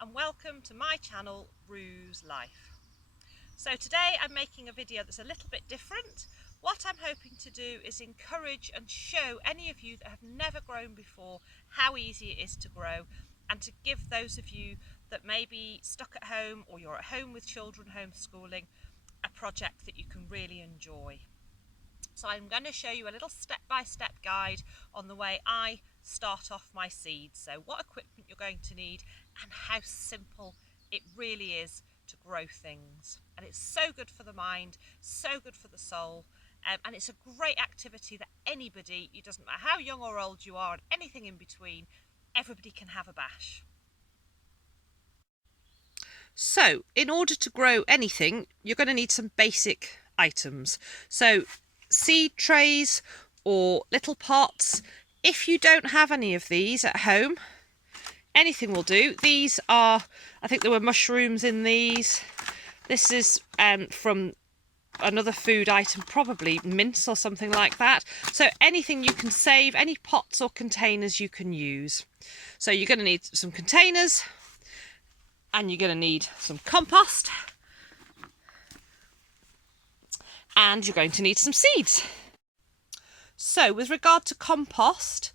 and welcome to my channel Rue's Life. So today I'm making a video that's a little bit different. What I'm hoping to do is encourage and show any of you that have never grown before how easy it is to grow, and to give those of you that may be stuck at home or you're at home with children homeschooling a project that you can really enjoy. So I'm going to show you a little step-by-step guide on the way I start off my seeds. So what equipment you're going to need and how simple it really is to grow things. And it's so good for the mind, so good for the soul, and it's a great activity that anybody, it doesn't matter how young or old you are and anything in between, everybody can have a bash. So in order to grow anything, you're going to need some basic items. So seed trays or little pots. If you don't have any of these at home, anything will do. These are, I think there were mushrooms in these. This is from another food item, probably mince or something like that. So anything you can save, any pots or containers you can use. So you're going to need some containers, and you're going to need some compost, and you're going to need some seeds. So with regard to compost,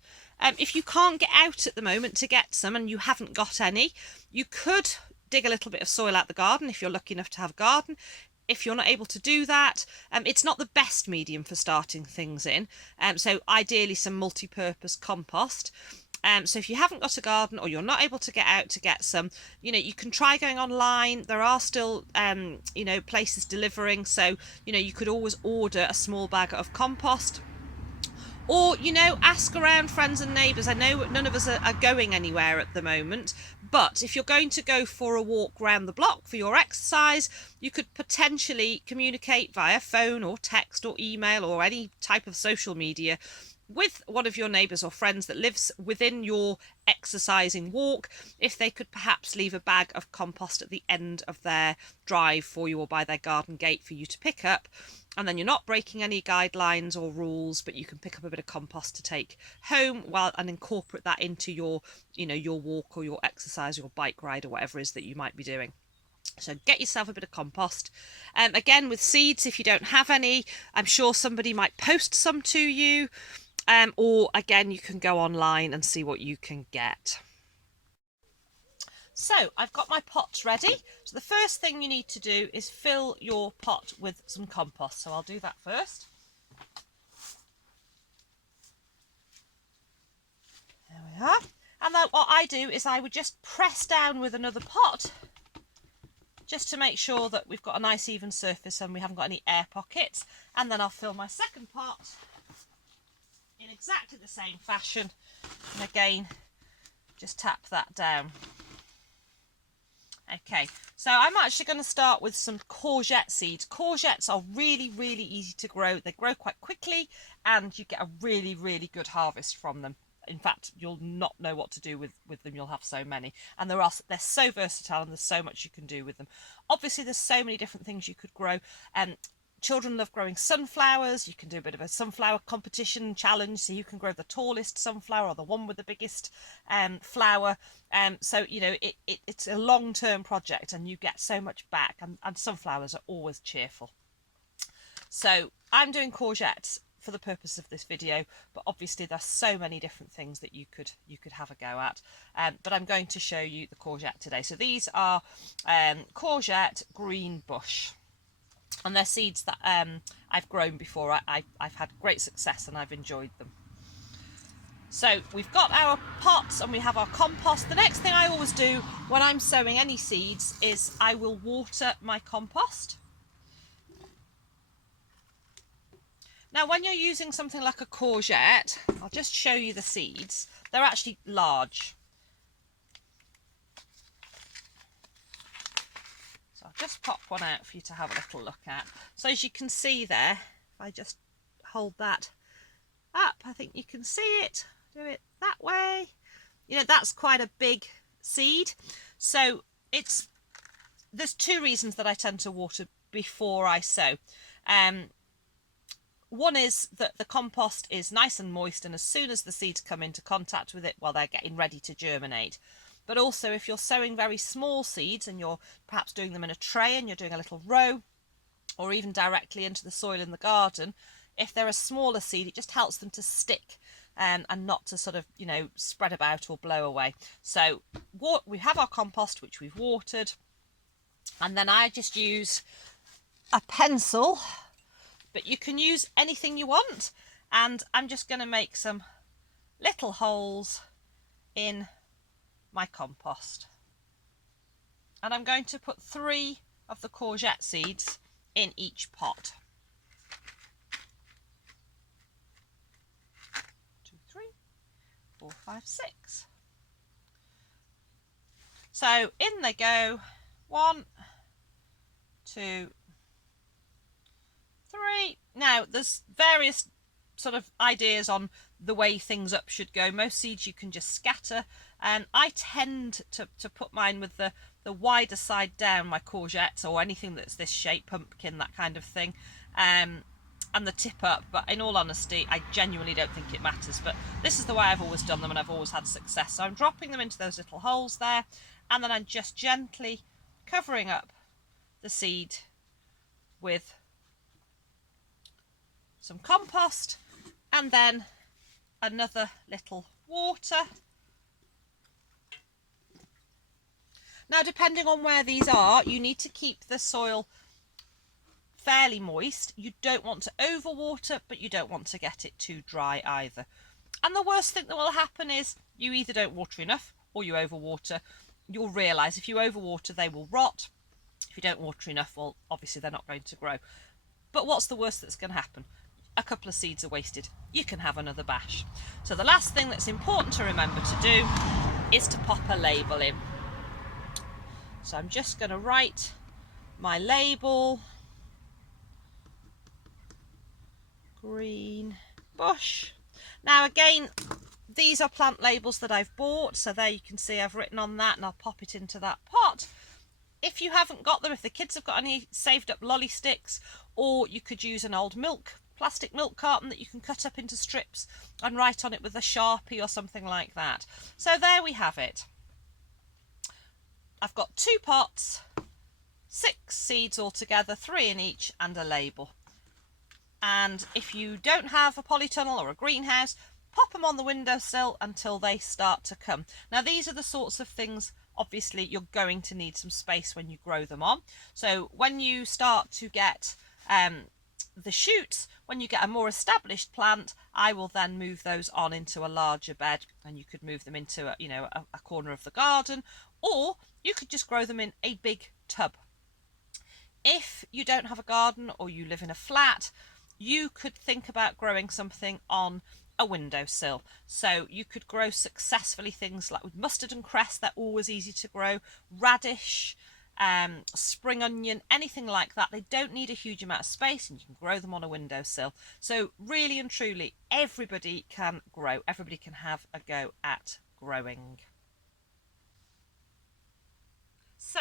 if you can't get out at the moment to get some and you haven't got any, you could dig a little bit of soil out the garden if you're lucky enough to have a garden. If you're not able to do that, it's not the best medium for starting things in, so ideally some multi-purpose compost. So if you haven't got a garden or you're not able to get out to get some, you can try going online. There are still, places delivering. So, you could always order a small bag of compost. Or, ask around friends and neighbours. I know none of us are going anywhere at the moment, but if you're going to go for a walk round the block for your exercise, you could potentially communicate via phone or text or email or any type of social media with one of your neighbours or friends that lives within your exercising walk, if they could perhaps leave a bag of compost at the end of their drive for you or by their garden gate for you to pick up. And then you're not breaking any guidelines or rules, but you can pick up a bit of compost to take home and incorporate that into your, your walk or your exercise or your bike ride or whatever it is that you might be doing. So get yourself a bit of compost. Again, with seeds, if you don't have any, I'm sure somebody might post some to you. Or again, you can go online and see what you can get. So I've got my pots ready. So the first thing you need to do is fill your pot with some compost. So I'll do that first. There we are. And then what I do is I would just press down with another pot just to make sure that we've got a nice even surface and we haven't got any air pockets. And then I'll fill my second pot in exactly the same fashion, and again just tap that down. Okay, so I'm actually going to start with some courgette seeds. Courgettes are really easy to grow. They grow quite quickly and you get a really good harvest from them. In fact, you'll not know what to do with them. You'll have so many, and they're so versatile, and there's so much you can do with them. Obviously there's so many different things you could grow. Children love growing sunflowers. You can do a bit of a sunflower competition challenge, so you can grow the tallest sunflower or the one with the biggest flower. So, it's a long-term project and you get so much back, and sunflowers are always cheerful. So I'm doing courgettes for the purpose of this video, but obviously there's so many different things that you could have a go at. But I'm going to show you the courgette today. So these are courgette green bush. And they're seeds that I've grown before. I've had great success and I've enjoyed them. So we've got our pots and we have our compost. The next thing I always do when I'm sowing any seeds is I will water my compost. Now when you're using something like a courgette, I'll just show you the seeds. They're actually large. I'll just pop one out for you to have a little look at. So as you can see there, if I just hold that up, I think you can see it. Do it that way. That's quite a big seed. So there's two reasons that I tend to water before I sow. One is that the compost is nice and moist, and as soon as the seeds come into contact with it, well, they're getting ready to germinate. But also if you're sowing very small seeds and you're perhaps doing them in a tray and you're doing a little row, or even directly into the soil in the garden, if they're a smaller seed, it just helps them to stick and not to sort of, you know, spread about or blow away. So we have our compost, which we've watered, and then I just use a pencil, but you can use anything you want, and I'm just going to make some little holes in my compost, and I'm going to put 3 of the courgette seeds in each pot. 2, 3, 4, 5, 6. So in they go. 1, 2, 3. Now there's various sort of ideas on the way things up should go. Most seeds you can just scatter, and I tend to put mine with the wider side down, my courgettes or anything that's this shape, pumpkin, that kind of thing, and the tip up. But in all honesty, I genuinely don't think it matters, but this is the way I've always done them and I've always had success. So I'm dropping them into those little holes there, and then I'm just gently covering up the seed with some compost, and then another little water. Now, depending on where these are, you need to keep the soil fairly moist. You don't want to overwater, but you don't want to get it too dry either. And the worst thing that will happen is you either don't water enough or you overwater. You'll realise if you overwater, they will rot. If you don't water enough, well, obviously they're not going to grow. But what's the worst that's going to happen? A couple of seeds are wasted. You can have another bash. So the last thing that's important to remember to do is to pop a label in. So I'm just going to write my label. Green bush. Now again, these are plant labels that I've bought, so there you can see I've written on that, and I'll pop it into that pot. If you haven't got them, if the kids have got any saved up lolly sticks, or you could use an old plastic milk carton that you can cut up into strips and write on it with a Sharpie or something like that. So there we have it. I've got 2 pots, 6 seeds altogether, 3 in each, and a label. And if you don't have a polytunnel or a greenhouse, pop them on the windowsill until they start to come. Now these are the sorts of things, obviously, you're going to need some space when you grow them on. So when you start to get the shoots, when you get a more established plant, I will then move those on into a larger bed, and you could move them into a corner of the garden, or you could just grow them in a big tub. If you don't have a garden or you live in a flat, you could think about growing something on a windowsill. So you could grow successfully things like with mustard and cress, they're always easy to grow, radish, spring onion, anything like that. They don't need a huge amount of space, and you can grow them on a windowsill. So really and truly, everybody can grow. Everybody can have a go at growing. So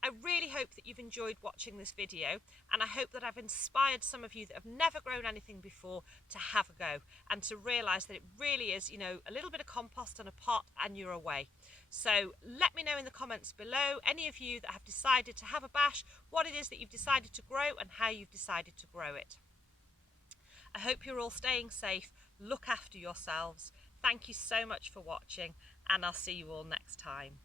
I really hope that you've enjoyed watching this video, and I hope that I've inspired some of you that have never grown anything before to have a go and to realise that it really is, a little bit of compost and a pot and you're away. So let me know in the comments below, any of you that have decided to have a bash, what it is that you've decided to grow and how you've decided to grow it. I hope you're all staying safe. Look after yourselves. Thank you so much for watching, and I'll see you all next time.